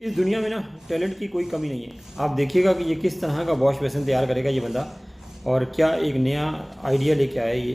इस दुनिया में ना टैलेंट की कोई कमी नहीं है। आप देखिएगा कि ये किस तरह का वॉश बेसिन तैयार करेगा ये बंदा, और क्या एक नया आइडिया लेके आया है ये।